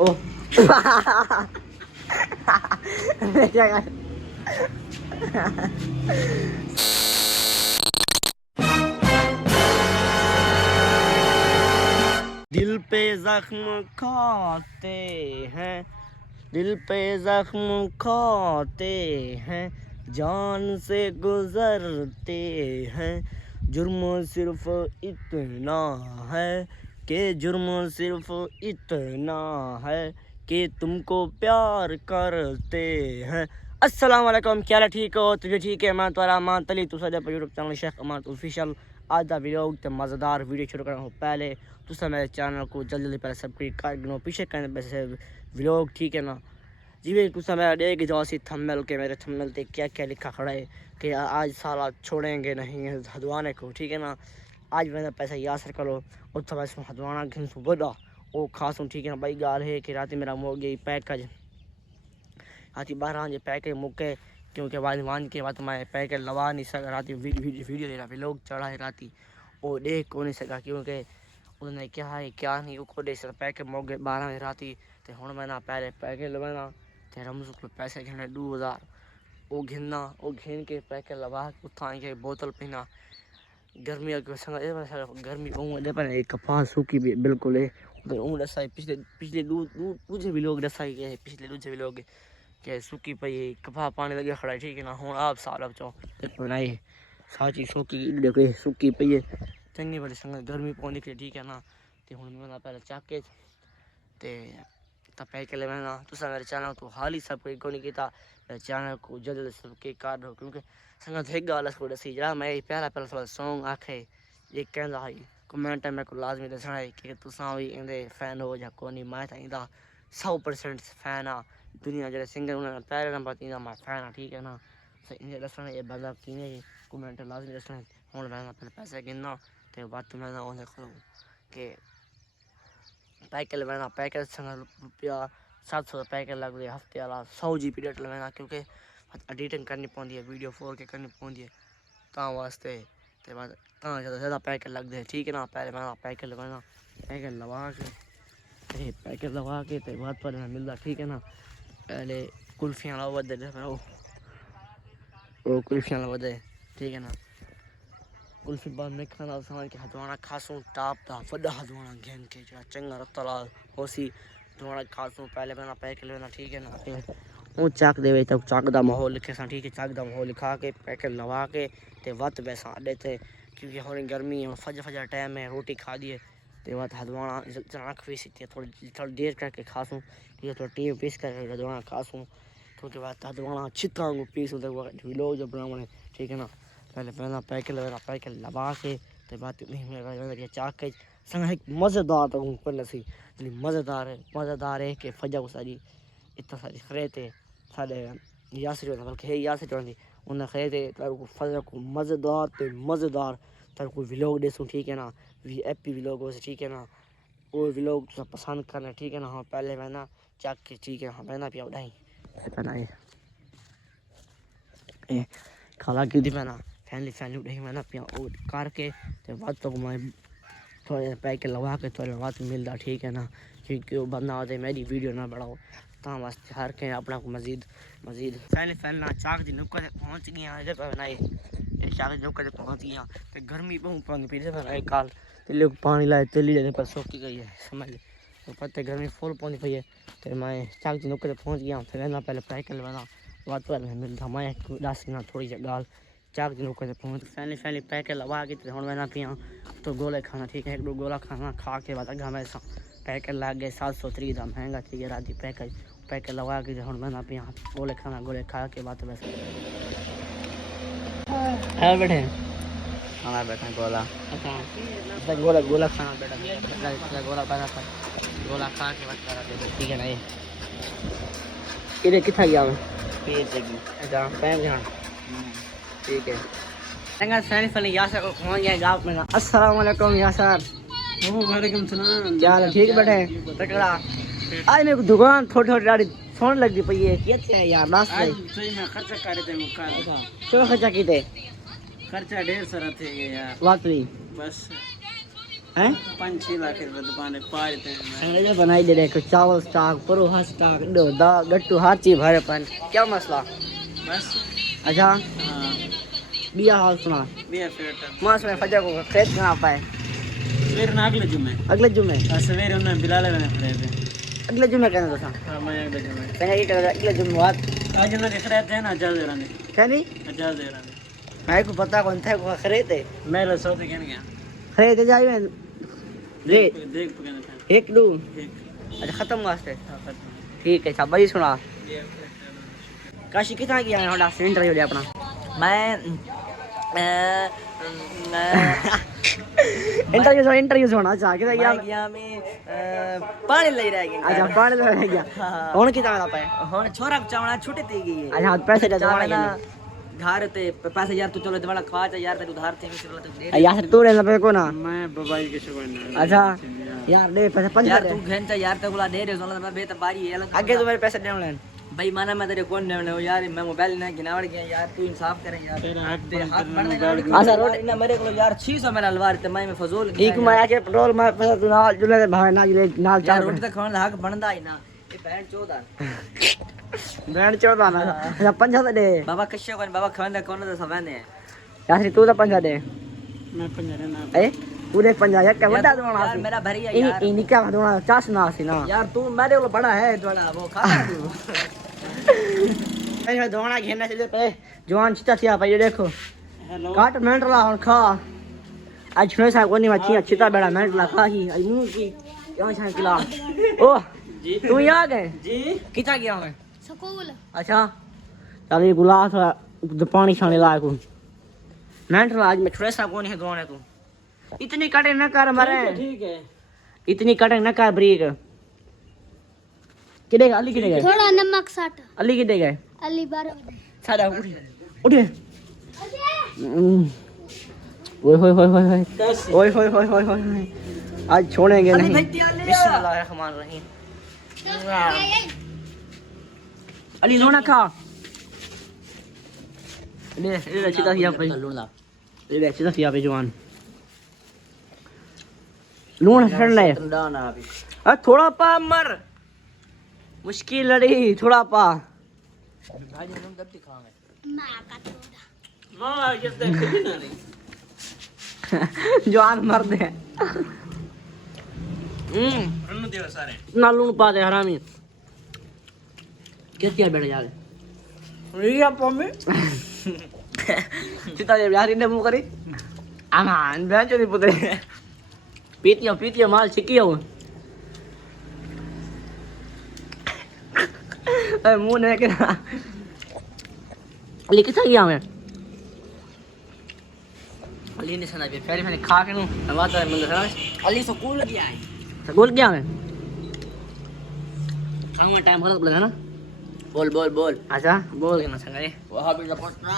ओ क्या कर दिल पे जख्म खाते हैं, दिल पे जख्म खाते हैं, जान से गुजरते हैं। जुर्म सिर्फ इतना है कि जुर्म सिर्फ इतना है कि तुमको प्यार करते हैं। अस्सलाम वालेकुम, क्या हाल है? ठीक हो? तुझे ठीक है? मैं तुम्हारा अमान तली, तुम साडे यूट्यूब चैनल शेख अमान ऑफिशियल। आज का वीडियो ते मज़ेदार वीडियो शुरू करना हो पहले तुसा मेरे चैनल को जल्दी जल्दी पहले सब्सक्राइब कर गिनो, पीछे करने पैसे व्लॉग, ठीक है ना। जिਵੇਂ तुसा मेरा देख जाओ सी थंबनेल के, मेरे थंबनेल पे क्या क्या लिखा खड़ा है कि आज साला छोड़ेंगे नहीं हदवाने को, ठीक है ना। आज मैंने पैसा यासर करो और तो वैसे हदवाना घिनसू बड़ा वो खासूँ, ठीक है ना। भाई गाल है कि रात मेरा हो गई पैकेज, रात 12 बजे पैकेज मुके, क्योंकि वान के बाद मैं पैकेज लगा नहीं सका। रात वीडियो दे रहा व्लॉग चढ़ा है रात वो देख को नहीं सका, क्योंकि उन्होंने क्या है क्या नहीं वो दे सका। पैकेज मुक गए 12 बजे रात, तो हूँ मैं ना पहले पैकेज लगाना तो रमजू को पैसे घिने 2000 वो घिनना, वो घिन के पैकेज लगा उठा के बोतल पीना। गर्मी गर्मी पर एक कपास सूखी भी बिल्कुल है। दसाई पिछले पिछले दूसरे भी लोग दसाई गए, पिछले दूसरे भी लोग के सूखी पई है, कपा पानी लगे खड़ा है, ठीक है ना। हूँ आप साल चो बनाई साची सूखी देखो सूखी पई है चंगी बड़ी संग गर्मी पौनी निकली, ठीक है ना। तो हूँ मैं पहले चाके तो पैके ले मैंने तुसा मेरे चैनल को हाल ही सब्सक्राइब को नहीं किया, मेरे चैनल को जल्द सब्सक्राइब कर दो, क्योंकि संगत एक गाल को दसी जरा मैं पहला पहला थोड़ा सॉन्ग आखे ये कहता है कमेंट में को लाजमी दसना है कि तुसा भी इंदे फैन हो या कोनी। मैं तो इंदा 100% फैन हाँ, दुनिया जो सिंगर उन्होंने पहले नंबर तीन मैं फैन हाँ, ठीक है ना। तो इन्हें दसना ये बंदा किने कमेंट लाजमी दसना। हूँ मैं पहले पैसे गिनना तो बात मैं उन्हें करूँ कि पैकेज लेना पैकेज रुपया 700 पैकेज लग रही है हफ्ते वाला 100 GB डेट लेना, क्योंकि एडिटिंग करनी पौंदी है, वीडियो 4K करनी पौंदी है ता वास्ते। तो बाद ज़्यादा पैकेज लगते हैं, ठीक है ना। पहले मैं पैकेज लगाना पैकेज लगा के तो बाद पर मिलता, ठीक है ना। पहले कुल्फियाँ ला बदे वो कुल्फियाँ ला बदे, ठीक है ना। कुल्फी बाद में खाना सामान के हदवाना खासूँ टाप था वड्डा हदवाना घेन के जो चंगा रत्तला होसी हदवाना खासूँ पहले मैंने पैकेज लेना, ठीक है ना। वो चाक दे तब चाक दा माहौल लिखे सा, ठीक है। चाक दा माहौल लिखा के पैकेज लगा के ते वत वैसा अड्डे थे, क्योंकि हमारी गर्मी है फजर टाइम है रोटी खा दिए तो वत हदवाना चनाक पीस थोड़ी देर करके खासूँ, ठीक है। थोड़ा टीम पीस करके हदवाना खासूँ तो के बाद हदवाना छिता को पीसूँ तो व्लॉग जो बनाने, ठीक है ना। पहले पहला पैकेज लगा के तो बात नहीं चाक के संग एक मज़ेदार तो पहले सी मज़ेदार है कि फजा को सारी इतना सारी खरीदे सारे यासरी होता बल्कि है यासरी होती उन्हें खरीदे तो फजा को मज़ेदार तर कोई व्लॉग देसूँ, ठीक है ना। एपी व्लॉग हो, ठीक है ना। वो व्लॉग सब पसंद करना, ठीक है ना। हाँ पहले मैं ना चाक के, ठीक है। हाँ मैंने पिया उठाई पहना खाला की थी मैंने फैमिली उठाई मैंने पिया और करके तो बात तो मैं थोड़े पैके लगा के थोड़े बात मिलता, ठीक है ना। क्योंकि वो बंदा होते मेरी वीडियो ना बढ़ाओ ता वास्ते हर के अपना को मजीद फैन ना चाक दी नुक्का तक पहुँच गया इधर पर बनाए चाक दी नुक्का तक पहुँच गया तो गर्मी बहुत पानी पीते बनाए काल तेले पानी लाए तेली जाने पर सोख गई है समझ ले तो पत्ते गर्मी फुल पानी पी है तो मैं चाक दी नुक्का तक पहुँच गया फिर ना पहले पैके लगाना बात पर मिलता मैं दस ना थोड़ी सी गाल चाक दिनों को पहुँच फैमिली पैकेज लगा के हूँ मैं ना पिया तो गोले खाना, ठीक है। 1-2 गोला खाना खा के बाद अगर मैं पैकेज लग गए 730 का महंगा, ठीक है। रात पैकेज लगा के हूँ मैं ना पिया गोले खा के बाद वैसे बैठे खाना बैठा गोला अच्छा गोला खाना बैठा गोला बना था गोला खा के बाद, ठीक है ना। ये कितना गया मैं अच्छा पैम ध्यान, ठीक है। संगा फैन यासर को पहुंच गया गाँव में। अस्सलाम वालेकुम यासर। वालेकुम सलाम। क्या हाल ठीक बैठे तकड़ा। आज मेरे को दुकान थोड़ी गाड़ी सोन लग दी पई है क्या यार नाश्ता आज सही में खर्चा करे थे मुकाल तो खर्चा कीते खर्चा ढेर सारा थे यार बात नहीं बस हैं 5-6 लाख रुपए दुकान पाड़ते हैं अंग्रेज बनाई दे रहे कुछ चावल स्टॉक परोहा स्टॉक दा गट्टू हर चीज भरे पन क्या मसला बस अच्छा हाँ बिया हाल सुना बिया फेट मास में फजा को खरीद ना पाए सवेरे ना अगले जुम्मे सवेरे उन्हें बिलाल ने खड़े थे अगले जुम्मे कहना था हाँ मैं अगले जुम्मे संगा की कर अगले जुम्मे बात आज उन्हें दिख रहे थे ना अजाज दे रहे कहनी अजाज दे रहे मैं को पता कौन था को खरीदे मैं लसो ते कहने गया खरीदे जाई में देख तो कहने था एक दो एक अच्छा खत्म वास्ते हाँ, खत्म। ठीक है अच्छा भाई सुना ये फेट काशी कितना किया है हमारा सेंटर हो अपना इंटरव्यू होना चाह कितना किया पानी ले रह गए अच्छा पानी ले गया कौन कितना ला पाए हुन छोरा चावना छुट्टी थी गई अच्छा पैसे दे दो घर ते पैसे यार तू चलो दवाला खवा यार ते उधार थे मिसल तो दे यार तू ले पे को ना मैं मोबाइल के शुगर अच्छा यार दे पैसे पंज यार तू घेन चा यार ते बोला दे रे सोला बे ते बारी है आगे तो मेरे पैसे देने लेन भाई माना मैं तेरे कौन देने हो यार मैं मोबाइल ना गिनावड़ गया यार तू इंसाफ करे यार तेरा हक तेरे हाथ बनता है, बढ़ने अच्छा रोड इना मेरे को यार 600 मेरा अलवार ते मैं फजूल ठीक मारा के पेट्रोल में पैसा तू नाल जुले दे भाई ना जुले नाल यार चार रोड ते खान हक बनदा ही ना ये बहन चोदा बैंड चौदा ना अच्छा पंजा दे बाबा कश्य कोन बाबा खान दे कोन दे सवाने यार तू तो पंजा दे मैं पंजरे ना ए पूरे पंजा यार क्या बड़ा दोना यार मेरा भरिया इन यार इन क्या दोना चास ना सी ना यार तू मेरे को बड़ा है थोड़ा वो खा तू मैं दोना घेना से पे जवान चिता थिया भाई देखो हेलो काट मेंट ला हुन खा आज छे सा कोनी मच्छी चिता बेड़ा मेंट ला खा ही आज मुंह की क्यों छा किला ओ जी तू यहाँ गए जी कितना गया मैं स्कूल अच्छा चल ये गुलास पानी छाने लायक हूँ मेंट ला आज मैं छे सा कोनी है दोने तू इतनी कटिंग न कर मरे ठीक है इतनी कटिंग न कर ब्रेक किधे अली किधे गए थोड़ा नमक साट अली किधे गए अली बार सादा उठे ओए होए होए होए ओए होए होए होए होए आज छोड़ेंगे नहीं बिस्मिल्लाहिर्रहमानिर्रहीम अली लोना खा ले चिता सिया पे ले चिता सिया पे जवान लून ठंडा है ना अभी थोड़ा पा मर मुश्किल लड़ी थोड़ा पा भाई हम कब दिखाएंगे ना का थोड़ा मां ये देख भी ना नहीं जवान मर दे रन्नू देव सारे ना लून पा दे हरामी क्या किया बेटा यार रिया पम्मी चिता यार इन्हें मुंह करी आमान बेंच नहीं पुतरे पीतियो माल छिकियो अरे मुंह ने के ना अली कितना गया मैं अली ने सुना पहले मैंने खा के नु नवाता है मतलब है अली स्कूल गया है बोल गया मैं खाऊंगा टाइम खत्म लगा ना बोल बोल बोल अच्छा बोल के ना संगा ये वहां भी पटना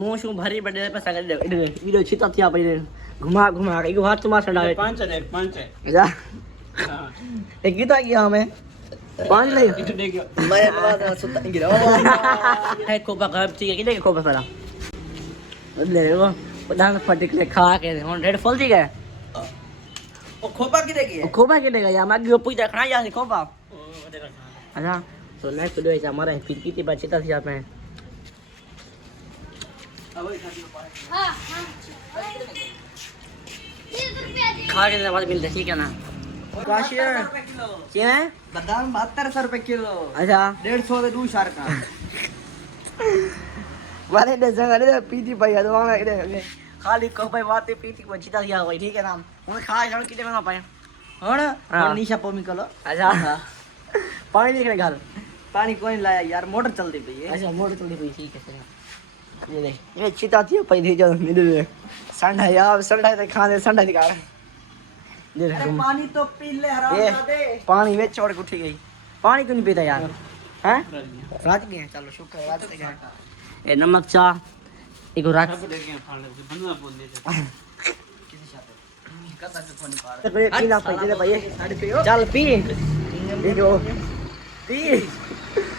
मुंह शू भरी बड़े पे संगा दे वीडियो छिता थिया पे घुमा घुमा के हाथ तुम्हारा सड़ा पांच है जा हां एक कितना गया मैं पांच नहीं इधर देखियो मैं अपना सुता गिरा है कोपा गब ठीक है कितने के कोपा पड़ा ले वो डांग फटिक ले खा के हम रेड फॉल ठीक है ओ खोपा की देखिए कोपा के देगा यार मैं पूछ देखना यार कोपा अच्छा तो नेक्स्ट वीडियो है हमारा फिर कितनी बचता थी आप में हां हां 30 रुपया दे खा के बाद मिलते ठीक है ना काशियर क्या है बादाम 7200 रुपए किलो अच्छा 150 दे 2 शार का वाले दे जगह दे पीती भाई अदवाना दे खाली कोपा बातें पीती बचता थी भाई ठीक है ना उन्हें खा जाओ कितने में पाए हण हाँ। निशा पोमी कलो अच्छा पानी देखने घर पानी कोई नहीं लाया यार मोटर चलती पई है अच्छा मोड़ चलती हुई ठीक है चलो ये देख ये चिता थी पई थी जो मिले संडा यार संडा ते खाने संडा दिखा दे अरे पानी तो पी ले हराम ये ना दे पानी में छोड़ के उठी गई पानी क्यों नहीं पीता यार हैं रात गए चलो शुक्र रात से गए ए नमक चाह एक रात सब देखिए खाने से बनवा बोल दे पीना पई दे भाई चल पी देखो पी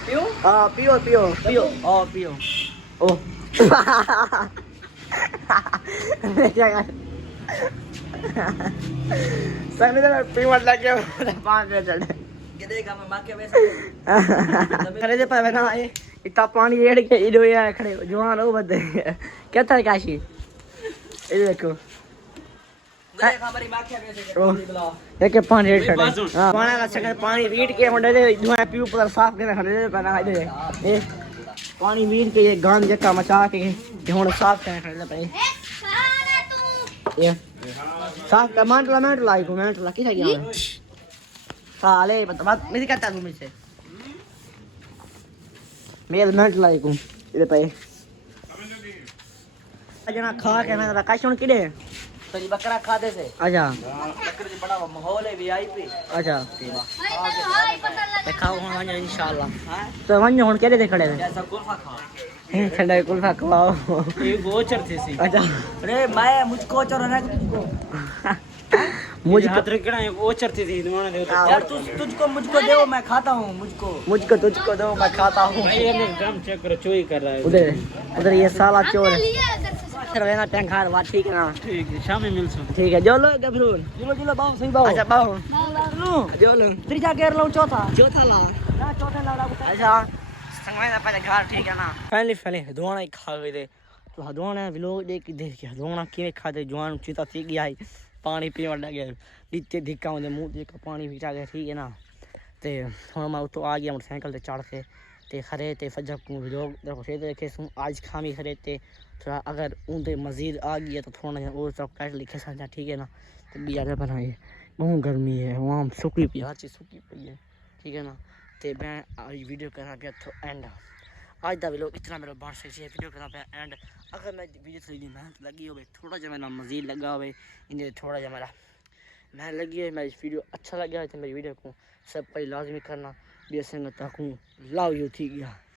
क्यों हां पियो पियो पियो ओ पियो ओ क्या यार संग तो पीवट लगे 5 मिनट चढ़े ये देगा मैं मां के वैसे करे जे पर ना ये इतना पानी रेड़ के इधो यार खड़े जवान हो बदे क्या था काशी ये देखो देगा हमारी मां के वैसे एक पानी रेड़ खड़े हां पानी का चक्कर पानी रीड के मुंडे दे धुआं पीऊ पर साफ के खड़े दे पना इधर ये पानी वीर के ये गांद जका मचा के हुन साफ करे खड़े पे खाना तू ये साफ कमांड लाई कमेंट ला किसा गया साले बात मेरी करता हूं मुझसे मेल मिनट लाई को इधर पे जना खा के ना काशुन किडे तो ये बकरा खादे से अच्छा बकरे जी बड़ा माहौल है वीआईपी अच्छा हाय पता लगा ते खाओ हुन वञो इंशाल्लाह हां तो वञो हुन केड़े दे खड़े जैसा गुल्फा खा ठंडा कुल्फा खवाओ ये गोचर थी सी अच्छा अरे मैं मुझको चोर है तुझको मुझे हाथ रखना है गोचर थी दुआना दे यार तुझको मुझको दे मैं खाता हूँ मुझको तुझको दो मैं खाता हूँ ये ने ड्रम चेक करो चोरी कर रहा है उधर ये साला चोर है लिया इधर से फिर रहना टैंक खार बात ठीक है ना ठीक है शाम में मिलसो ठीक है जो लो गबरून जिलो बाबू सही बाबू अच्छा बाहु जो लो त्रीजा गेर लो चौथा चौथा ला ना चौथे लाड़ा अच्छा संगवे ना पहले घर ठीक है ना फाइनली धोना ही खा गए थे तो हदवाना व्लॉग देख के हदवाना किਵੇਂ खाते जवान चीता थी गया है पानी पीवन लगे नीचे धिक्का मुझे मुंह देख पानी पीटा गया ठीक है ना ते हुन मैं तो आ गया मोटरसाइकिल ते चढ़ के ते खरे ते फजर को व्लॉग देखो से देखे सु आज खामी खरे ते थोड़ा अगर उनते मजीद आ गया तो थोड़ा और सब कैट लिखे समझा ठीक है ना तो बिया दे बनाए बहुत गर्मी है वहां सूखी पी हर चीज सूखी पई है ठीक है ना ते मैं आज वीडियो करा गया तो एंड आज दा व्लॉग इतना मेरा बात से वीडियो करा पे एंड अगर मैं वीडियो थोड़ी मेहनत लगी हो थोड़ा जा मेरा मजीद लगा हो इन थोड़ा जा मेरा मेहनत लगी है मेरी वीडियो अच्छा लगा है तो मेरी वीडियो को सब पर लाजमी करना भी संगत लव यू थी गया